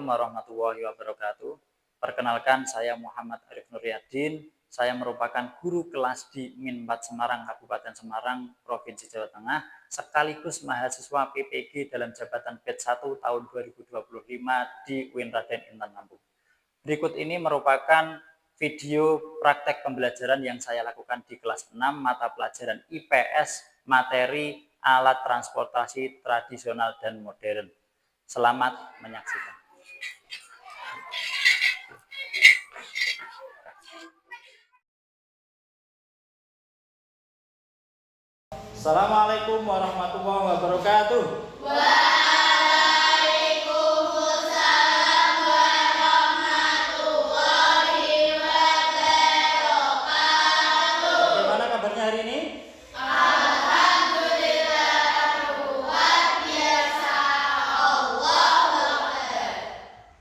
Assalamualaikum warahmatullahi wabarakatuh. Perkenalkan, saya Muhammad Arif Nuryadin. Saya merupakan guru kelas di Min 4 Semarang, Kabupaten Semarang, Provinsi Jawa Tengah, sekaligus mahasiswa PPG dalam jabatan Batch 1 tahun 2025 di UIN Raden Intan Lampung. Berikut ini merupakan video praktek pembelajaran yang saya lakukan di kelas 6 mata pelajaran IPS materi alat transportasi tradisional dan modern. Selamat menyaksikan. Assalamualaikum warahmatullahi wabarakatuh. Waalaikumsalam warahmatullahi wabarakatuh. Bagaimana kabarnya hari ini? Alhamdulillah luar biasa. Allahu Akbar.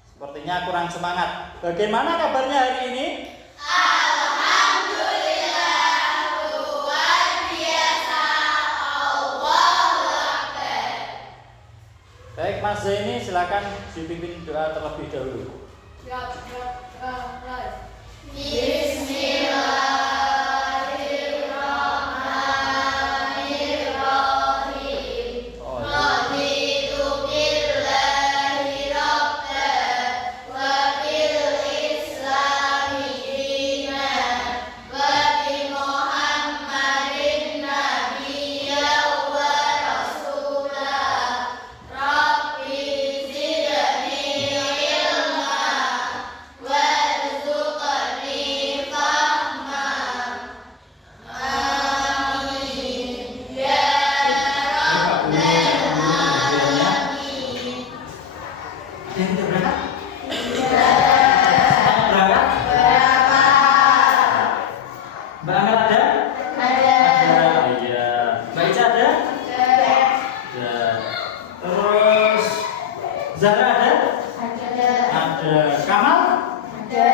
Sepertinya kurang semangat. Bagaimana kabarnya hari ini? Baik, Mas Zaini, silakan dipimpin doa terlebih dahulu. Bismillahirrahmanirrahim. Raditu billahi rabban wa bil islami dinan wa bi Muhammadin nabiyyan wa rasulah. Rabbi zidni ilma warzuqni fahma. Amin ya rabbal alamin. Yang berangkat? Berangkat? Mbak Amel ada? Ada. Iya. Mbak Ica ada? Ada. Terus Zahra ada? Ada. Kamal? Ada.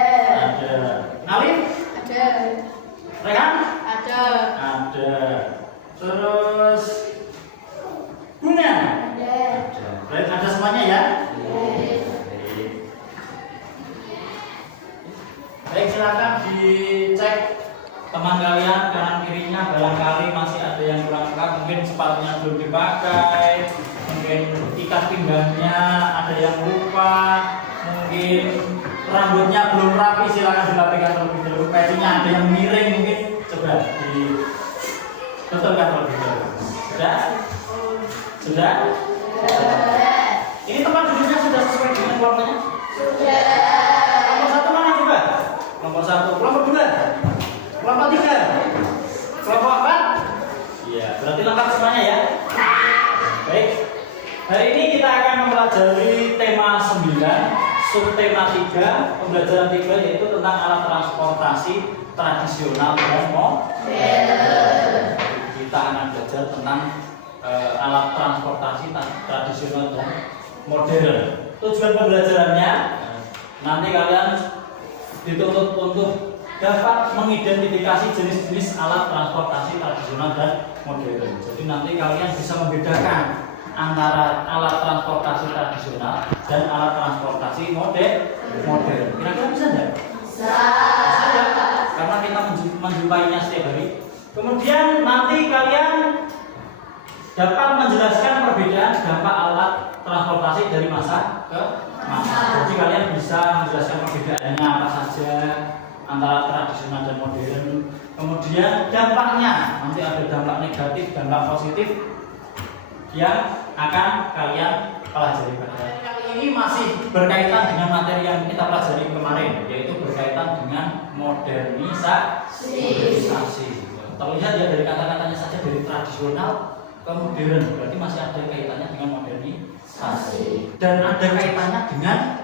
Alif? Rehan? Ada. Terus Bunga? Ada. Baik, ada semuanya ya? Baik, silakan dicek teman kalian kanan kirinya, barangkali masih ada yang kurang lengkap, mungkin sepatunya belum dipakai, mungkin ikat pinggangnya ada yang lupa, mungkin rambutnya belum rapi, silakan dirapikan terlebih dahulu, pecinya ada yang miring, mungkin coba dibetulkan terlebih dahulu. Sudah? Ini tempat duduknya sudah sesuai dengan kelompoknya? Kelompok 1 mana coba? Kelompok 1, kelompok 2, kelompok 3, kelompok 4. Iya, berarti lengkap semuanya ya. Baik, hari ini kita akan mempelajari tema 9, subtema 3, pembelajaran 3, yaitu tentang alat transportasi tradisional dan modern. Kita akan belajar tentang alat transportasi tradisional dan modern. Tujuan pembelajarannya, nanti kalian dituntut untuk dapat mengidentifikasi jenis-jenis alat transportasi tradisional dan modern. Jadi nanti kalian bisa membedakan antara alat transportasi tradisional dan alat transportasi modern. Kira-kira bisa enggak? Bisa ya? Karena kita menjumpainya setiap hari. Kemudian nanti kalian dapat menjelaskan perbedaan dampak alat transportasi dari masa ke masa. Jadi kalian bisa menjelaskan perbedaannya apa saja antara tradisional dan modern. Kemudian dampaknya, nanti ada dampak negatif, dampak positif yang akan kalian pelajari pada kali ini. Masih berkaitan dengan materi yang kita pelajari kemarin, yaitu berkaitan dengan modernisasi. Terlihat ya dari kata-katanya saja, dari tradisional ke modern, berarti masih ada kaitannya dengan modernisasi dan ada kaitannya dengan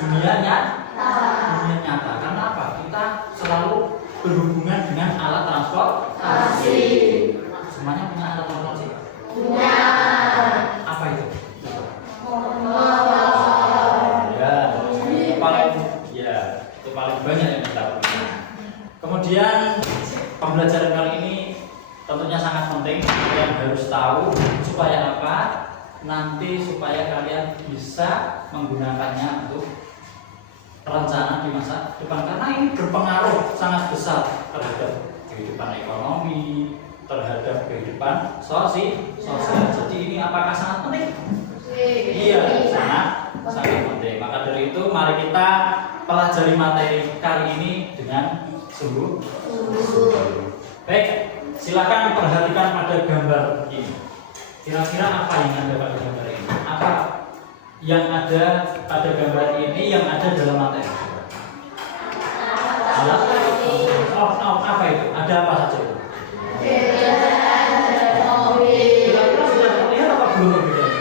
dunia nyata. Karena apa? Kita selalu berhubungan dengan alat transportasi. Semuanya punya alat transportasi? Punya. Apa itu? Itu paling banyak yang kita punya. Kemudian pembelajaran kali ini tentunya sangat penting, kalian harus tahu supaya apa? nanti supaya kalian bisa menggunakannya untuk rencana di masa depan, karena ini berpengaruh sangat besar terhadap kehidupan ekonomi, terhadap kehidupan sosial. Jadi ini apakah sangat penting? Iya, sangat penting. Maka dari itu mari kita pelajari materi kali ini dengan sungguh. Baik, silakan perhatikan pada gambar ini. Kira-kira apa yang ada pada gambar ini? Apa yang ada pada gambar ini yang ada dalam materi? Alat? Apa itu? Ada apa saja itu? Kira-kira sudah terlihat apa belum perbedaannya?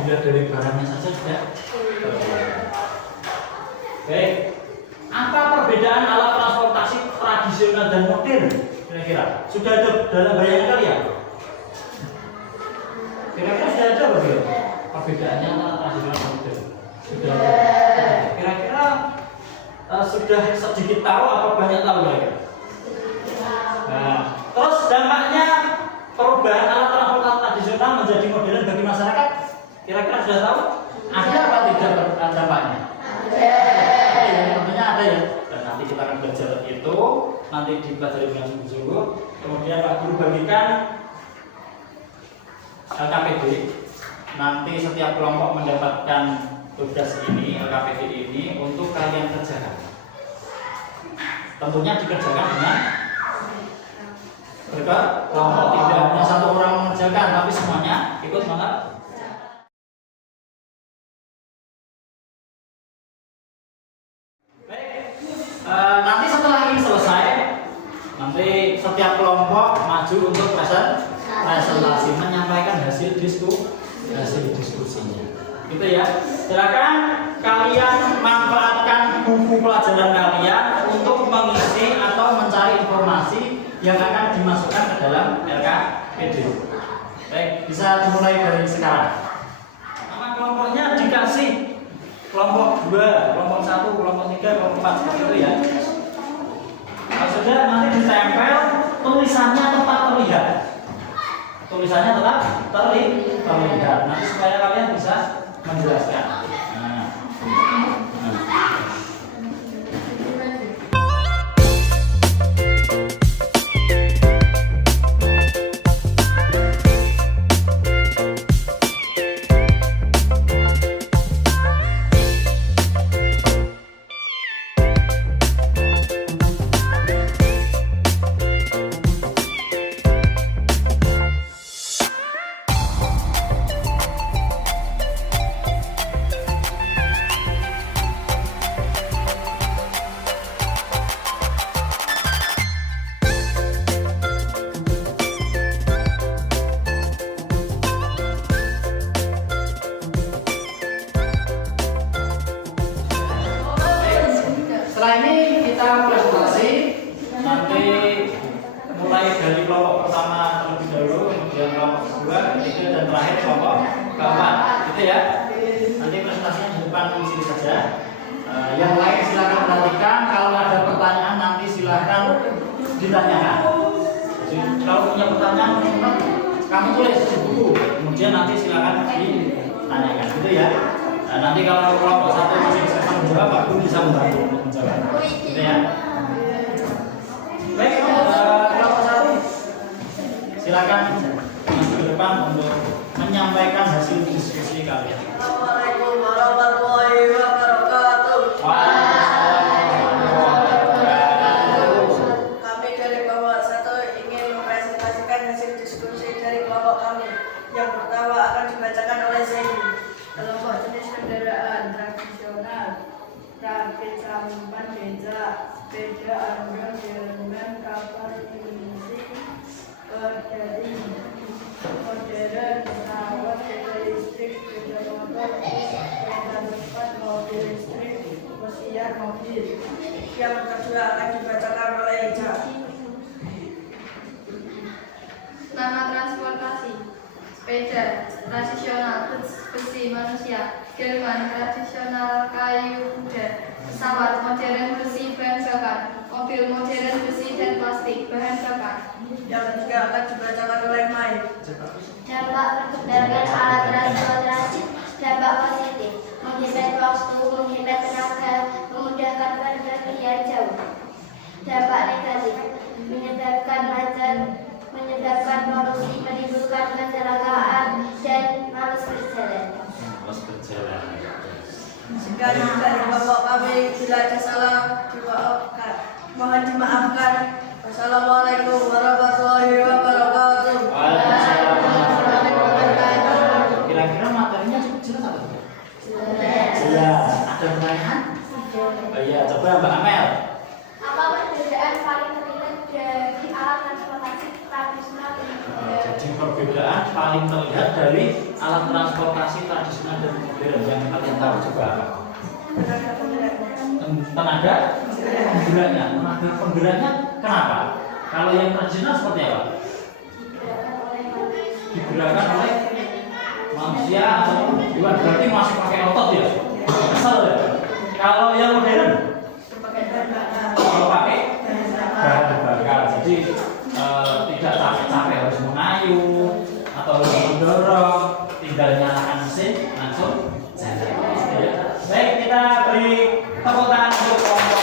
Dilihat dari barangnya saja sudah terlihat. Baik, apa perbedaan alat transportasi tradisional dan modern? Kira-kira sudah ada dalam bayangan kalian? Kira-kira sudah ada perbedaannya antara tradisional dan modern? Sudah ada. Kira-kira sudah sedikit tahu apa banyak tahu kira-kira? Nah, terus dampaknya perubahan alat transportasi tradisional menjadi modern bagi masyarakat, kira-kira sudah tahu? Ada apa tidak dampaknya? Tentunya ada ya. Dan nanti kita akan belajar itu, nanti dipelajari dengan sungguh-sungguh. Kemudian Pak Guru bagikan LKPD. Nanti setiap kelompok mendapatkan tugas ini, LKPD ini untuk kalian kerjakan. Tentunya dikerjakan dengan kelompok, tidak hanya satu orang mengerjakan, tapi semuanya ikut mengerjakan. Nanti setelah ini selesai, nanti setiap kelompok maju untuk presentasi, menyampaikan hasil diskusinya. Gitu ya. Silakan kalian manfaatkan buku pelajaran kalian untuk mengisi atau mencari informasi yang akan dimasukkan ke dalam LKPD. Baik, bisa dimulai dari sekarang. Nama kelompoknya dikasih kelompok 2, kelompok 1, kelompok 3, kelompok 4 seperti itu ya. Sudah nanti ditempel, tulisannya tetap terlihat. Tulisannya tetap terlihat. Nanti supaya kalian bisa menjelaskan. Setelah ini kita presentasi, nanti mulai dari kelompok pertama terlebih dahulu, kemudian kelompok kedua, ketiga, dan terakhir kelompok keempat, gitu ya. Nanti presentasinya di depan sini saja. Yang lain silakan perhatikan. Kalau ada pertanyaan nanti silakan ditanyakan. Jadi kalau punya pertanyaan, kamu tulis di buku, kemudian nanti silakan ditanyakan, gitu ya. Nanti kalau kelompok satu masih bisa menjawab, Pak Guru bisa membantu menjawab, gitu ya. Baik, kelompok satu, silakan maju ke depan untuk menyampaikan hasil diskusi kalian. Assalamualaikum warahmatullahi wabarakatuh. Kami dari kelompok 1 ingin mempresentasikan hasil diskusi dari kelompok kami. Yang pertama akan dibacakan oleh Zaini. Kelompok jenis kendaraan tradisional, rakit sampan beca, sepeda andong, delman, kapal, misi, dari modern, pesawat, kereta listrik, sepeda motor, kereta cepat, mobil listrik, pesiar, mobil. Yang kedua akan dibacakan oleh Ica. Nama transportasi: sepeda tradisional, besi, manusia; delman tradisional, kayu, kuda; pesawat modern, besi, bahan bakar; mobil modern, besi dan plastik, bahan bakar. Yang ketiga akan dibacakan oleh Mai. Dampak perkembangan alat transportasi, dampak positif, menghemat waktu, menghemat tenaga, memudahkan perjalanan jauh. Dampak negatif, menyebabkan macet, menyebabkan polusi, menimbulkan kecelakaan dan malas berjalan. Malas berjalan. Sekian dari Bapak kami, bila ada salah dimaafkan. Mohon dimaafkan. Wassalamualaikum warahmatullahi wabarakatuh. Waalaikumsalam warahmatullahi wabarakatuh. Kira-kira materinya cukup jelas atau tidak? Jelas. Ada pertanyaan? Oh iya, coba Mbak Amel. Apa perbedaan paling terlihat dari alat transportasi tradisional dan modern? Jadi perbedaan paling terlihat dari alat transportasi tradisional dan modern yang kalian tahu coba apa? Tenaga penggeraknya kenapa? Kalau yang tradisional seperti apa? Digerakkan oleh manusia atau hewan, berarti masih pakai otot ya? Asal ya? Kalau yang modern? Kalau pakai bahan bakar, jadi tidak capek-capek harus mengayuh atau mendorong, tinggal nyalakan mesin langsung jalan. Baik, kita beri tepuk tangan untuk kelompok.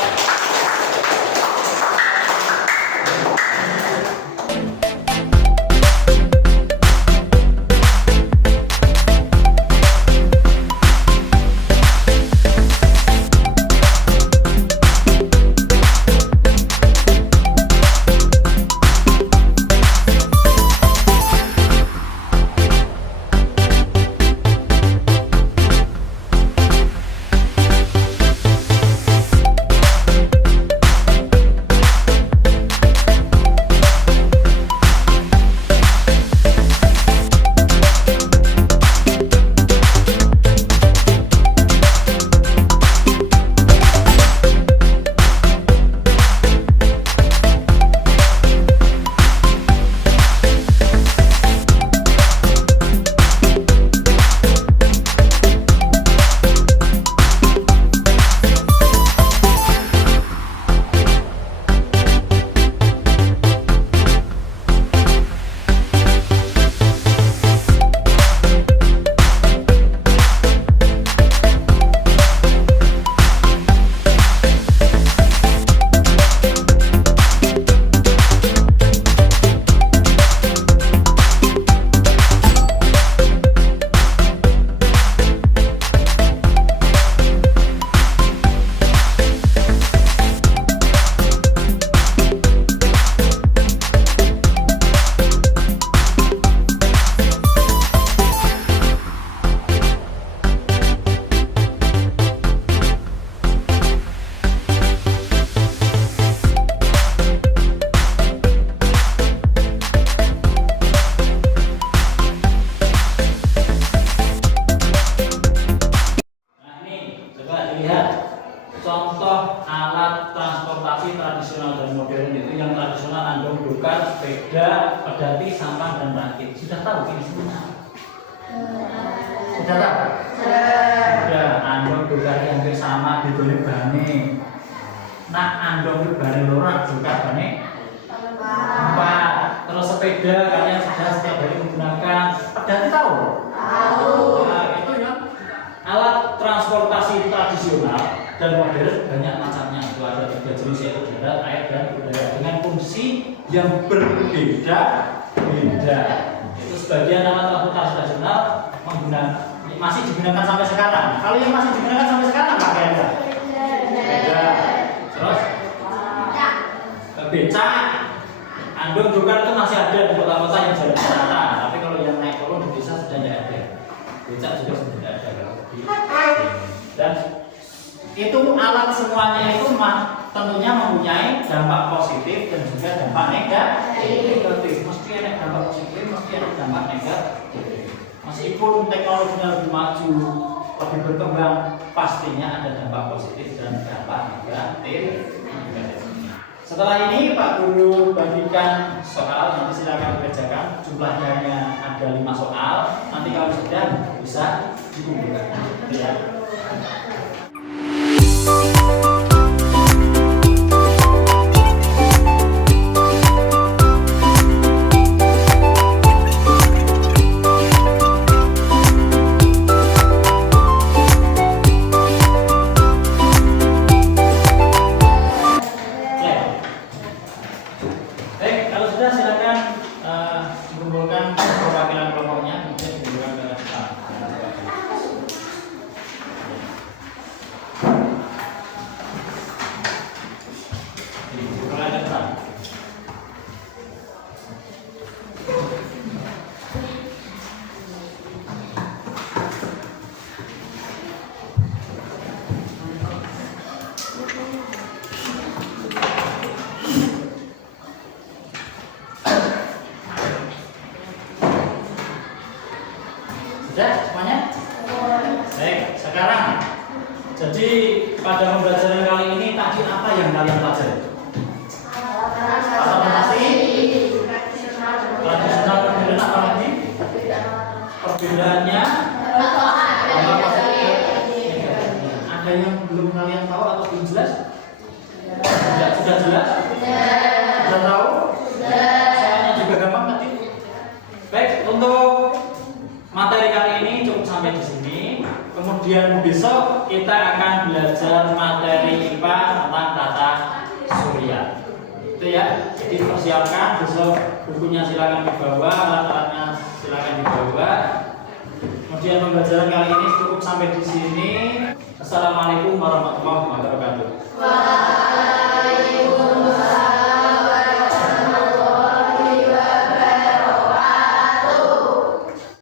Contoh alat transportasi tradisional dan modern itu yang tradisional andong, dokar, sepeda, pedati, sampan, dan rakit. Sudah tahu ini semuanya? Sudah tahu? Sudah. Andong, dokar yang hampir sama di balik bane. Nah, andong itu bane loro, dokar bane 4. Terus sepeda kalian sudah setiap hari menggunakan. Pedati tahu? Tahu. Nah, itu ya alat transportasi tradisional dan modern banyak macamnya. Itu ada 3 jenis, yaitu darat, air, dan udara, dengan fungsi yang berbeda-beda. Itu sebagian alat transportasi tradisional masih digunakan sampai sekarang. Kalau yang masih digunakan sampai sekarang pakai apa? Sepeda. Terus becak, andong, dokar itu masih ada di kota-kota yang jalan rata. Tapi kalau yang naik turun di desa sudah tidak ada. Becak juga sudah tidak ada. Dan itu alat semuanya itu tentunya mempunyai dampak positif dan juga dampak negatif. Mesti ada dampak positif, mesti ada dampak negatif. Meskipun teknologinya lebih maju, lebih berkembang, pastinya ada dampak positif dan dampak negatif. Setelah ini Pak Guru bagikan soal, nanti silakan dikerjakan. Jumlahnya hanya ada 5 soal. Nanti kalau sudah bisa dikumpulkan. Ya. yang tahu atau belum jelas? Sudah jelas? Sudah tahu? Soalnya juga gampang tadi. Baik, untuk materi kali ini cukup sampai di sini. Kemudian besok kita akan belajar materi IPA tentang tata surya. Itu ya. Jadi persiapkan besok bukunya silakan dibawa, alat-alatnya silakan dibawa. Kemudian pembelajaran kali ini cukup sampai di sini. Assalamualaikum warahmatullahi wabarakatuh.